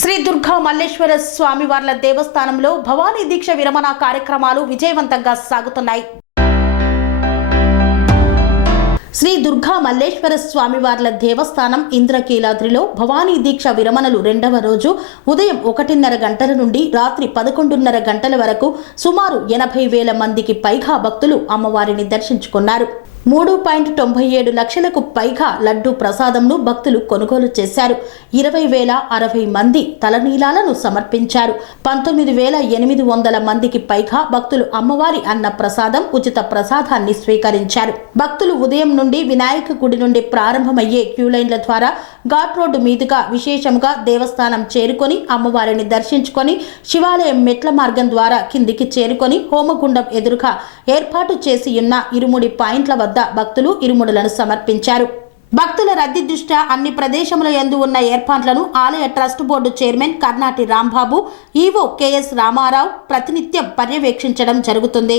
శ్రీ దుర్గా మల్లేశ్వర స్వామివార్ల దేవస్థానంలో భవానీ దీక్ష విరమణ కార్యక్రమాలు విజయవంతంగా సాగుతున్నాయి. శ్రీ దుర్గా మల్లేశ్వర స్వామివార్ల దేవస్థానం ఇంద్రకీలాద్రిలో భవానీ దీక్ష విరమణలు రెండవ రోజు ఉదయం ఒకటిన్నర గంటల నుండి రాత్రి పదకొండున్నర గంటల వరకు సుమారు ఎనభై వేల మందికి పైగా భక్తులు అమ్మవారిని దర్శించుకున్నారు. మూడు పాయింట్ తొంభై ఏడు లక్షలకు పైగా లడ్డు ప్రసాదంను భక్తులు కొనుగోలు చేశారు. ఇరవై వేల అరవై మంది తలనీలాలను సమర్పించారు. పంతొమ్మిది వేల ఎనిమిది వందల మందికి పైగా భక్తులు అమ్మవారి అన్న ప్రసాదం ఉచిత ప్రసాదాన్ని స్వీకరించారు. భక్తులు ఉదయం నుండి వినాయక గుడి నుండి ప్రారంభమయ్యే క్యూలైన్ల ద్వారా ఘాట్ రోడ్డు మీదుగా విశేషంగా దేవస్థానం చేరుకొని అమ్మవారిని దర్శించుకొని శివాలయం మెట్ల మార్గం ద్వారా కిందికి చేరుకొని హోమగుండం ఎదురుగా ఏర్పాటు చేసి ఉన్న ఇరుముడి పాయింట్ల వద్ద భక్తులు ఇరుముడులను సమర్పించారు. భక్తుల రద్దీ దృష్ట్యా అన్ని ప్రదేశముల యందు ఉన్న ఏర్పాట్లను ఆలయ trust board chairman Karnati Rambabu EO KS Ramarao ప్రతినిత్యం పర్యవేక్షించడం జరుగుతుంది.